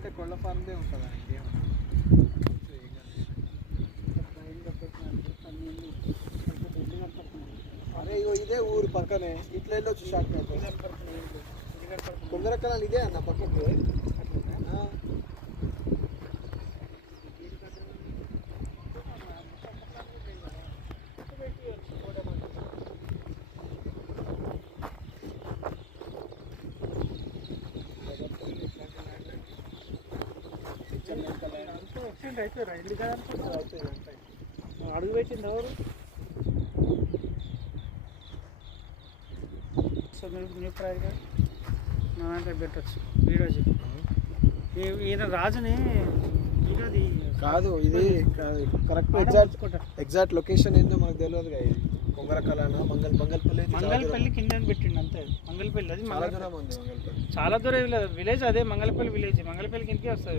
అంటే కోళ్ళ ఫార్మ్దే ఉంటుంది ఇంకేం అరే ఇగో ఇదే ఊరు పక్కనే ఇట్లా వెళ్ళొచ్చు షార్ట్ కట్ కొందరక్కల ఇదే అన్న పక్కకి అయితే రైలు కదా అడుగు పెట్టింది ఎవరు సో మీరు ప్రైజ్గా నా దాంట్లో పెట్టచ్చు వీడియో చెప్పి ఈయన రాజుని వీడియోది కాదు ఇది కరెక్ట్ ఎగ్జాక్ట్ లొకేషన్ ఏందో మనకు తెలియదు కదా ఇది కొంగరకలానా మంగళపల్లి కింద పెట్టిండు అంతే మంగళపల్లి అది చాలా దూరం విలేజ్ అదే మంగళపల్లి విలేజ్ మంగళపల్లి కిందకే వస్తుంది